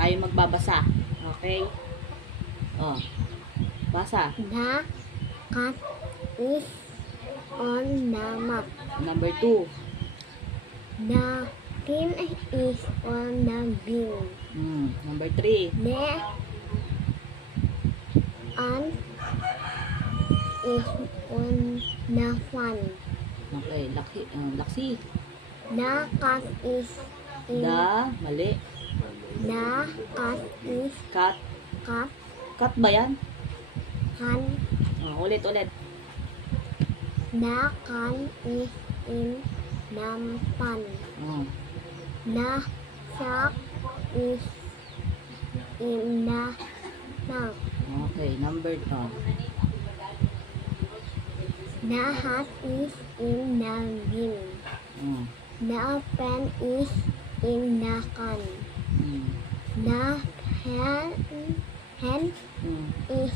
Tayo magbabasa. Okay? Oh. Basa. The cat is on the map. Number 2. The pin is on the bin. Number 3. The ant is on the fan. Okay. Laksi. The cat is in Mali. the cat is Cat. cat Cat ba yan? can. Ulit. The can is in the pan. The shark is in the tank. Okay. Number 2. The hat is in the bin. The pen is in the can. The hen is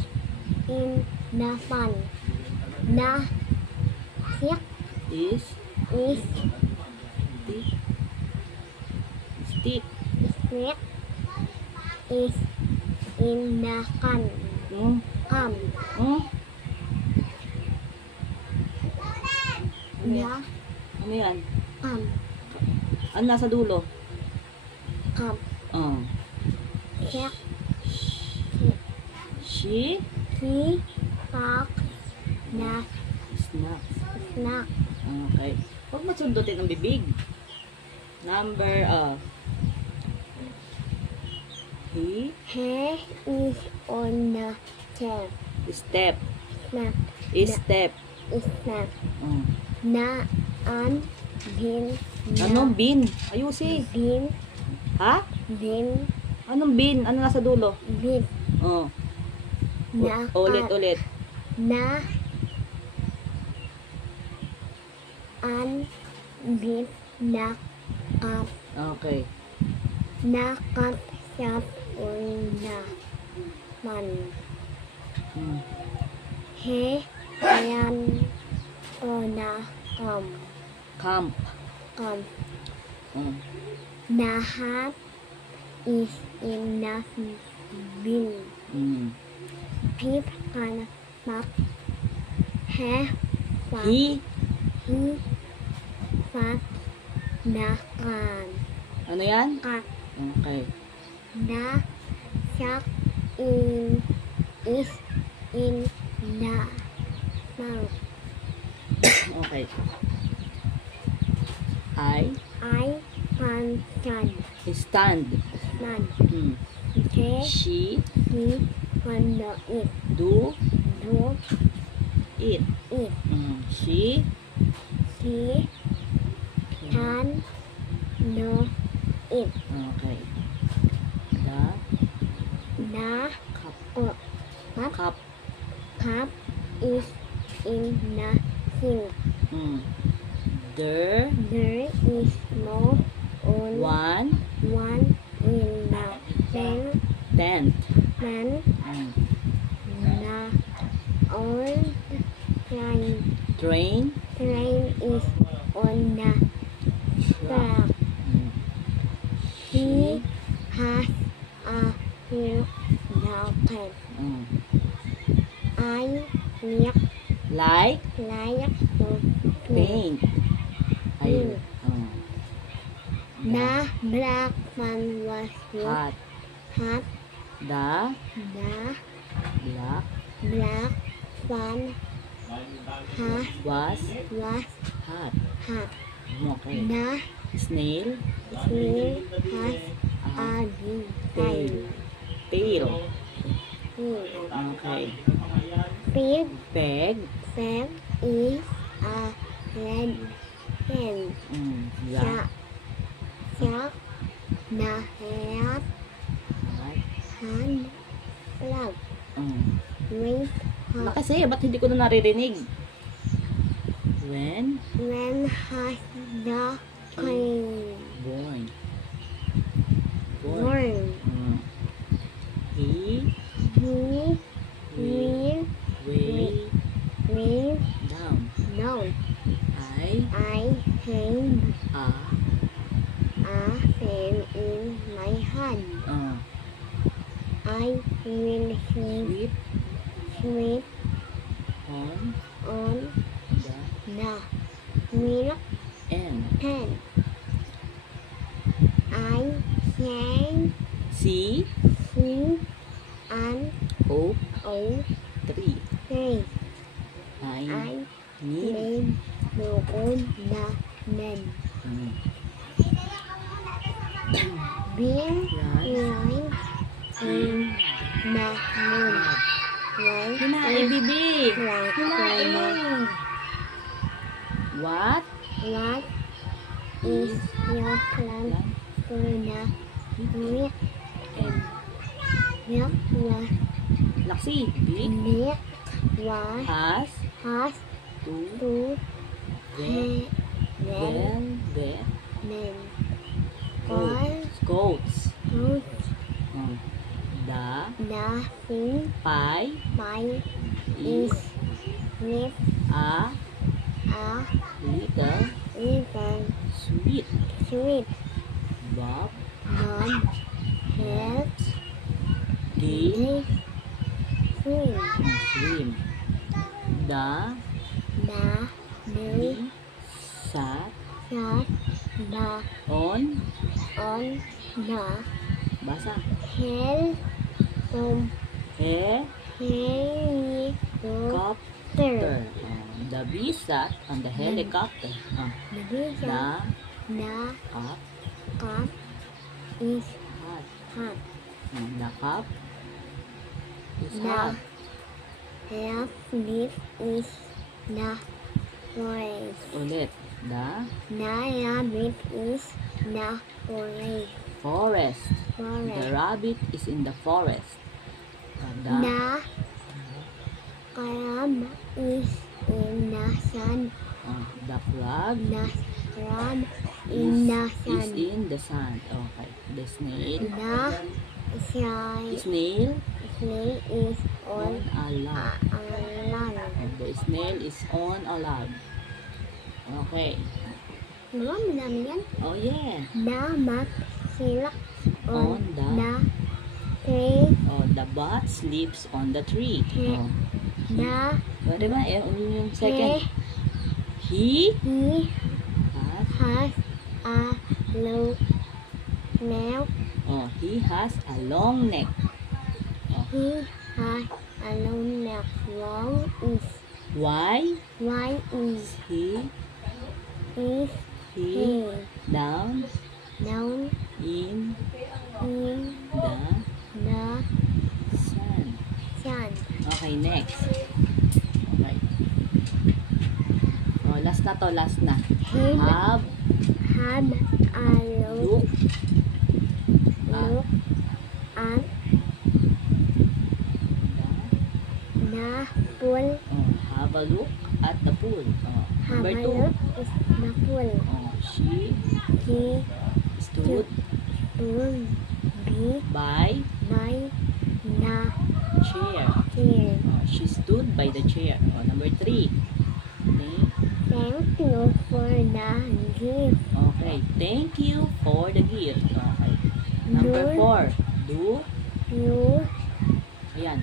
in the pan. The stick Is is stick. snake is in the can. Can. The Ano yan? can. Ano nasa dulo? Can. Check. She He pack the snacks. snack. Okay. Huwag masundutin ang bibig. Number, He is on the chair. step. Snack. Step. Snack. Mm. An bin. Anong bin? Ayusin. Bin. Ha? Bin. Anong bin? Ano nasa dulo? Bin. Oh. Na. Ulit. Na. An bin. Na. Kat. Okay. Na. Kat. Shot. On the man. He. Ayan. On the Camp. camp. Mm. The hat is in the bin. Pip can back. Have He. fat the can. Ano yan? Cat. Okay. The shark is in the mouth. Okay. I can stand. stand. He She can eat. do Eat. She He can no eat. okay. The Cup. cup is in the sink. There There is no one in the tent. pen. The old Train train is on the track. He has a new jacket. I like to paint. The black man was Hat. hat. The The black black one was was hat. hat. Okay. The Snail snail has a tail. Tail. tail. Okay. Pig Peg. is a red hen. Yeah. Shark the hat hand flag. Wait, Kasi, ba't hindi ko na naririnig? When has the king born. born? He He will way down. down. I I hang a a pen in my hand. I will Sweep sweep on on the the milk end. pan. I can See see an oak old tree. tree. I I need need to own the man. mm, Being Right. line in the moon. Right Hinain, bibi. Right. Hinain. What What is is your plan plan for the milk? and Milk was Laksi, big milk was has has to to well well get men. All goats. good Oh. The the thing pie by is is with a a little little sweet. sweet Bob Bob helps the it swim. swim. The The new bee sat shot the on on the basa hill from helicopter. helicopter. The bee sat on the helicopter. The vision The the cup cup is hot. hot. The cup is The hot. half leaf is the forest. Ulit. The The rabbit is the forest. forest. The Forest. rabbit is in the forest. The The crab is in the sun. the frog The crab in the is sun. in the sand. Okay. The snail. The sky Snail snail is on on a log. a log. The snail is on a log. Okay. Diba, madami yan? Oh yeah. The mat silak On on the the tree. oh, the bat sleeps on the tree. Oh. The Pwede ba? Yung second. He he has has a low neck. oh, he has a long neck. He has a long neck. Long is Why why is he he down down in in the the sand? sun? Okay, next. Okay. Oh, last na to, last na. He Have had a look look at the the pool. have a look at the pool. Have Number a 2. look at the pool. She He stood stood by by the chair. chair. She stood by the chair. Number 3. Thank you for the gift. Okay, thank you for the gift. Okay. Number Do 4. Do, you ayan,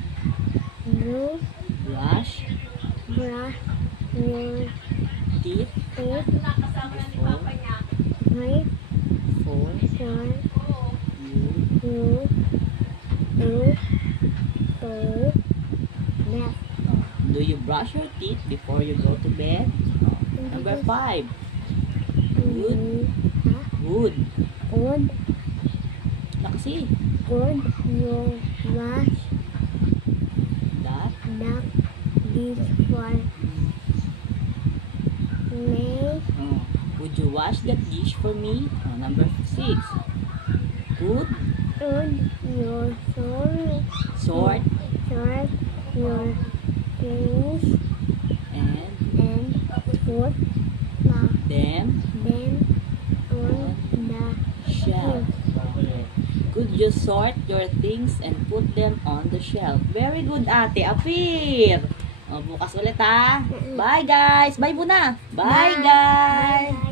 do brush brush your teeth teeth before right for before you you do to bed? do you brush your teeth before you go to bed? Number 5. Good. Would Would Laksi would you wash that the before me? would you wash that dish for me? Number 6. Would Would you sort sort your things and and put them them on the shelf. Could you sort your things and put them on the shelf? Very good, ate. Apir! Bukas ulit, ha? Bye, guys! Bye muna! Bye, guys!